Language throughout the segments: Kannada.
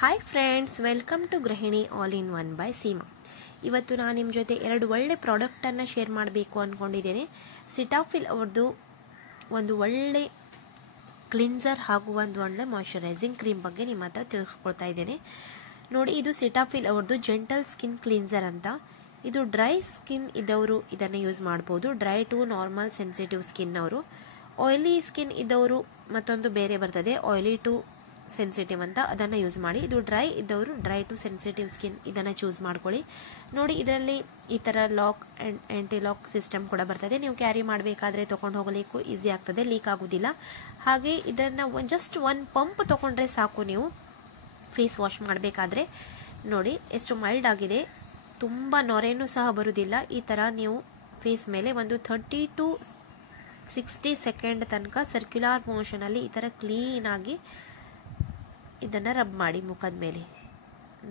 ಹಾಯ್ ಫ್ರೆಂಡ್ಸ್, ವೆಲ್ಕಮ್ ಟು ಗೃಹಿಣಿ all in one by Seema. ಇವತ್ತು ನಾನು ನಿಮ್ಮ ಜೊತೆ ಎರಡು ಒಳ್ಳೆ ಪ್ರಾಡಕ್ಟನ್ನು ಶೇರ್ ಮಾಡಬೇಕು ಅಂದ್ಕೊಂಡಿದ್ದೇನೆ. ಸಿಟಾಫಿಲ್ ಅವ್ರದ್ದು ಒಂದು ಒಳ್ಳೆ ಕ್ಲಿನ್ಸರ್ ಹಾಗೂ ಒಂದು ಒಳ್ಳೆ ಮಾಯ್ಶ್ಚರೈಸಿಂಗ್ ಕ್ರೀಮ್ ಬಗ್ಗೆ ನಿಮ್ಮ ಹತ್ರ ತಿಳಿಸ್ಕೊಳ್ತಾ ಇದ್ದೇನೆ. ನೋಡಿ, ಇದು ಸಿಟಾಫಿಲ್ ಅವ್ರದ್ದು ಜೆಂಟಲ್ ಸ್ಕಿನ್ ಕ್ಲಿನ್ಸರ್ ಅಂತ. ಇದು ಡ್ರೈ ಸ್ಕಿನ್ ಇದ್ದವರು ಇದನ್ನು ಯೂಸ್ ಮಾಡ್ಬೋದು. Dry to normal sensitive skin ಅವರು. ಆಯಿಲಿ ಸ್ಕಿನ್ ಇದ್ದವರು ಮತ್ತೊಂದು ಬೇರೆ ಬರ್ತದೆ, ಆಯಿಲಿ ಟು ಸೆನ್ಸಿಟಿವ್ ಅಂತ, ಅದನ್ನು ಯೂಸ್ ಮಾಡಿ. ಇದು ಡ್ರೈ ಇದ್ದವರು ಡ್ರೈ ಟು ಸೆನ್ಸಿಟಿವ್ ಸ್ಕಿನ್ ಇದನ್ನು ಚೂಸ್ ಮಾಡ್ಕೊಳ್ಳಿ. ನೋಡಿ, ಇದರಲ್ಲಿ ಈ ಥರ lock and anti lock system ಕೂಡ ಬರ್ತದೆ. ನೀವು ಕ್ಯಾರಿ ಮಾಡಬೇಕಾದ್ರೆ ತೊಗೊಂಡು ಹೋಗಲಿಕ್ಕೂ ಈಸಿ ಆಗ್ತದೆ, ಲೀಕ್ ಆಗೋದಿಲ್ಲ. ಹಾಗೆ ಇದನ್ನು ಜಸ್ಟ್ ಒಂದು ಪಂಪ್ ತೊಗೊಂಡ್ರೆ ಸಾಕು ನೀವು ಫೇಸ್ ವಾಶ್ ಮಾಡಬೇಕಾದ್ರೆ. ನೋಡಿ ಎಷ್ಟು ಮೈಲ್ಡ್ ಆಗಿದೆ, ತುಂಬ ನೊರೆನೂ ಸಹ ಬರುವುದಿಲ್ಲ. ಈ ಥರ ನೀವು ಫೇಸ್ ಮೇಲೆ ಒಂದು 30 to 60 ಸೆಕೆಂಡ್ ತನಕ ಸರ್ಕ್ಯುಲರ್ ಮೋಷನಲ್ಲಿ ಈ ಥರ ಕ್ಲೀನಾಗಿ ಇದನ್ನು ರಬ್ ಮಾಡಿ ಮುಖದ ಮೇಲೆ.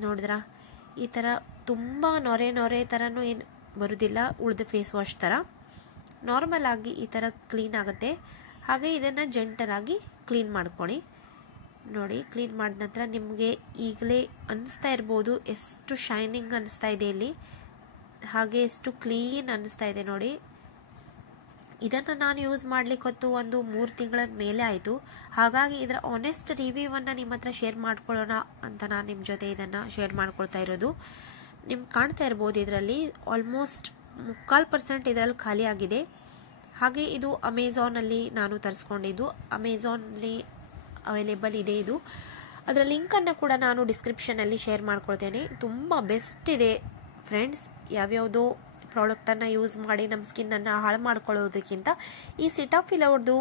ನೋಡಿದ್ರಾ, ಈ ಥರ ತುಂಬ ನೊರೆ ಥರನೂ ಏನು ಬರೋದಿಲ್ಲ, ಉಳಿದ ಫೇಸ್ ವಾಶ್ ಥರ ನಾರ್ಮಲ್ ಆಗಿ ಈ ಥರ ಕ್ಲೀನ್ ಆಗುತ್ತೆ. ಹಾಗೆ ಇದನ್ನು ಜೆಂಟಲಾಗಿ ಕ್ಲೀನ್ ಮಾಡ್ಕೊಳ್ಳಿ. ನೋಡಿ, ಕ್ಲೀನ್ ಮಾಡಿದ ನಂತರ ನಿಮಗೆ ಈಗಲೇ ಅನ್ನಿಸ್ತಾ ಇರ್ಬೋದು ಎಷ್ಟು ಶೈನಿಂಗ್ ಅನ್ನಿಸ್ತಾ ಇದೆ ಇಲ್ಲಿ, ಹಾಗೆ ಎಷ್ಟು ಕ್ಲೀನ್ ಅನ್ನಿಸ್ತಾ ಇದೆ. ನೋಡಿ, ಇದನ್ನು ನಾನು ಯೂಸ್ ಮಾಡಲಿಕ್ಕೆ ಒಂದು 3 ತಿಂಗಳ ಮೇಲೆ ಆಯಿತು. ಹಾಗಾಗಿ ಇದರ ಆನೆಸ್ಟ್ ರಿವ್ಯೂವನ್ನು ನಿಮ್ಮ ಹತ್ರ ಶೇರ್ ಮಾಡ್ಕೊಳ್ಳೋಣ ಅಂತ ನಾನು ನಿಮ್ಮ ಜೊತೆ ಇದನ್ನು ಶೇರ್ ಮಾಡ್ಕೊಳ್ತಾ ಇರೋದು. ನಿಮ್ಗೆ ಕಾಣ್ತಾ ಇರ್ಬೋದು, ಇದರಲ್ಲಿ ಆಲ್ಮೋಸ್ಟ್ 3% ಇದರಲ್ಲಿ ಖಾಲಿ ಆಗಿದೆ. ಹಾಗೆ ಇದು ಅಮೆಝಾನಲ್ಲಿ ನಾನು ತರಿಸ್ಕೊಂಡಿದ್ದು, ಅಮೆಝಾನಲ್ಲಿ ಅವೈಲೇಬಲ್ ಇದೆ ಇದು. ಅದರ ಲಿಂಕನ್ನು ಕೂಡ ನಾನು ಡಿಸ್ಕ್ರಿಪ್ಷನಲ್ಲಿ ಶೇರ್ ಮಾಡ್ಕೊಳ್ತೇನೆ. ತುಂಬ ಬೆಸ್ಟ್ ಇದೆ ಫ್ರೆಂಡ್ಸ್. ಯಾವ್ಯಾವುದೋ ಪ್ರಾಡಕ್ಟನ್ನು ಯೂಸ್ ಮಾಡಿ ನಮ್ಮ ಸ್ಕಿನ್ನನ್ನು ಹಾಳು ಮಾಡ್ಕೊಳ್ಳೋದಕ್ಕಿಂತ ಈ ಸಿಟಾಫಿಲ್ ಅವ್ರದ್ದು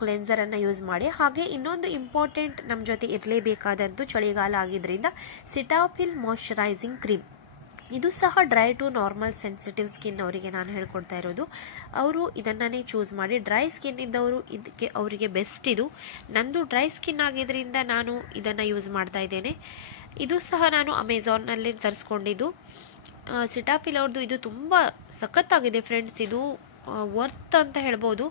ಕ್ಲೆನ್ಸರನ್ನು ಯೂಸ್ ಮಾಡಿ. ಹಾಗೆ ಇನ್ನೊಂದು ಇಂಪಾರ್ಟೆಂಟ್ ನಮ್ಮ ಜೊತೆ ಇರಲೇಬೇಕಾದಂತೂ ಚಳಿಗಾಲ ಆಗಿದ್ದರಿಂದ ಸಿಟಾಫಿಲ್ ಮಾಯ್ಶ್ಚರೈಸಿಂಗ್ ಕ್ರೀಮ್, ಇದು ಸಹ dry to normal sensitive skin ಅವರಿಗೆ ನಾನು ಹೇಳ್ಕೊಡ್ತಾ ಇರೋದು. ಅವರು ಇದನ್ನೇ ಚೂಸ್ ಮಾಡಿ. ಡ್ರೈ ಸ್ಕಿನ್ ಇದ್ದವರು ಇದಕ್ಕೆ ಅವರಿಗೆ ಬೆಸ್ಟ್ ಇದು. ನಂದು ಡ್ರೈ ಸ್ಕಿನ್ ಆಗಿದ್ದರಿಂದ ನಾನು ಇದನ್ನು ಯೂಸ್ ಮಾಡ್ತಾ ಇದ್ದೇನೆ. ಇದು ಸಹ ನಾನು ಅಮೆಝಾನ್ನಲ್ಲಿ ತರಿಸ್ಕೊಂಡಿದ್ದು. ಸಿಟಾಫಿಲ್ ಅವ್ರದ್ದು ಇದು ತುಂಬ ಸಖತ್ತಾಗಿದೆ ಫ್ರೆಂಡ್ಸ್. ಇದು ವರ್ತ್ ಅಂತ ಹೇಳ್ಬೋದು.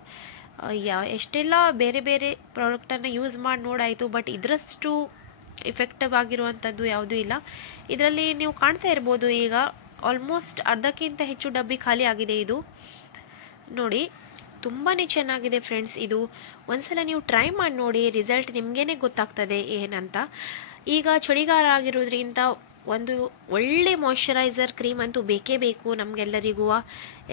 ಎಷ್ಟೆಲ್ಲ ಬೇರೆ ಬೇರೆ ಪ್ರಾಡಕ್ಟನ್ನು ಯೂಸ್ ಮಾಡಿ ನೋಡಾಯಿತು, ಬಟ್ ಇದರಷ್ಟು ಇಫೆಕ್ಟಿವ್ ಆಗಿರುವಂಥದ್ದು ಯಾವುದೂ ಇಲ್ಲ. ಇದರಲ್ಲಿ ನೀವು ಕಾಣ್ತಾ ಇರ್ಬೋದು, ಈಗ ಆಲ್ಮೋಸ್ಟ್ ಅರ್ಧಕ್ಕಿಂತ ಹೆಚ್ಚು ಡಬ್ಬಿ ಖಾಲಿ ಆಗಿದೆ. ಇದು ನೋಡಿ, ತುಂಬಾ ಚೆನ್ನಾಗಿದೆ ಫ್ರೆಂಡ್ಸ್. ಇದು ಒಂದ್ಸಲ ನೀವು ಟ್ರೈ ಮಾಡಿ ನೋಡಿ, ರಿಸಲ್ಟ್ ನಿಮಗೇನೆ ಗೊತ್ತಾಗ್ತದೆ ಏನಂತ. ಈಗ ಚಳಿಗಾಲ ಆಗಿರೋದ್ರಿಂದ ಒಂದು ಒಳ್ಳೆ ಮಾಯ್ಶ್ಚರೈಸರ್ ಕ್ರೀಮ್ ಅಂತೂ ಬೇಕೇ ಬೇಕು ನಮಗೆಲ್ಲರಿಗೂ.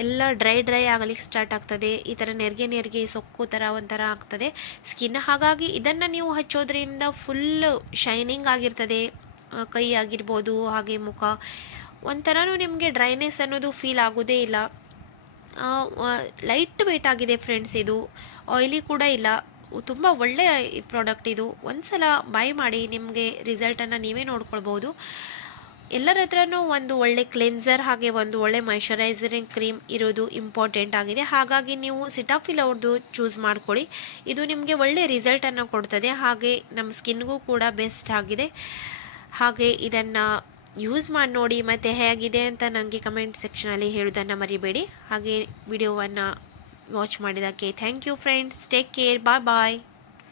ಎಲ್ಲ ಡ್ರೈ ಆಗಲಿಕ್ಕೆ ಸ್ಟಾರ್ಟ್ ಆಗ್ತದೆ, ಈ ಥರ ನೆರಿಗೆ ಸೊಕ್ಕು ಥರ ಒಂಥರ ಆಗ್ತದೆ ಸ್ಕಿನ್. ಹಾಗಾಗಿ ಇದನ್ನು ನೀವು ಹಚ್ಚೋದ್ರಿಂದ ಫುಲ್ ಶೈನಿಂಗ್ ಆಗಿರ್ತದೆ, ಕೈ ಆಗಿರ್ಬೋದು, ಹಾಗೆ ಮುಖ ಒಂಥರನೂ ನಿಮಗೆ ಡ್ರೈನೆಸ್ ಅನ್ನೋದು ಫೀಲ್ ಆಗೋದೇ ಇಲ್ಲ. ಲೈಟ್ ವೇಟ್ ಆಗಿದೆ ಫ್ರೆಂಡ್ಸ್. ಇದು ಆಯಿಲಿ ಕೂಡ ಇಲ್ಲ. ತುಂಬ ಒಳ್ಳೆಯ ಪ್ರಾಡಕ್ಟ್ ಇದು. ಒಂದ್ಸಲ ಬೈ ಮಾಡಿ, ನಿಮಗೆ ರಿಸಲ್ಟನ್ನು ನೀವೇ ನೋಡ್ಕೊಳ್ಬೋದು. ಎಲ್ಲರ ಹತ್ರನೂ ಒಂದು ಒಳ್ಳೆ ಕ್ಲೆನ್ಸರ್ ಹಾಗೆ ಒಂದು ಒಳ್ಳೆ ಮಾಯ್ಶ್ಚರೈಸರಿಂಗ್ ಕ್ರೀಮ್ ಇರೋದು ಇಂಪಾರ್ಟೆಂಟ್ ಆಗಿದೆ. ಹಾಗಾಗಿ ನೀವು ಸಿಟಾಫಿಲ್ ಅವ್ರದ್ದು ಚೂಸ್ ಮಾಡ್ಕೊಳ್ಳಿ. ಇದು ನಿಮಗೆ ಒಳ್ಳೆ ರಿಸಲ್ಟನ್ನು ಕೊಡ್ತದೆ, ಹಾಗೆ ನಮ್ಮ ಸ್ಕಿನ್ಗೂ ಕೂಡ ಬೆಸ್ಟ್ ಆಗಿದೆ. ಹಾಗೆ ಇದನ್ನು ಯೂಸ್ ಮಾಡಿ ನೋಡಿ, ಮತ್ತು ಹೇಗಿದೆ ಅಂತ ನನಗೆ ಕಮೆಂಟ್ ಸೆಕ್ಷನಲ್ಲಿ ಹೇಳೋದನ್ನು ಮರಿಬೇಡಿ. ಹಾಗೆ ವಿಡಿಯೋವನ್ನು ವಾಚ್ ಮಾಡಿದ್ದಕ್ಕೆ thank you friends. Take care, bye bye.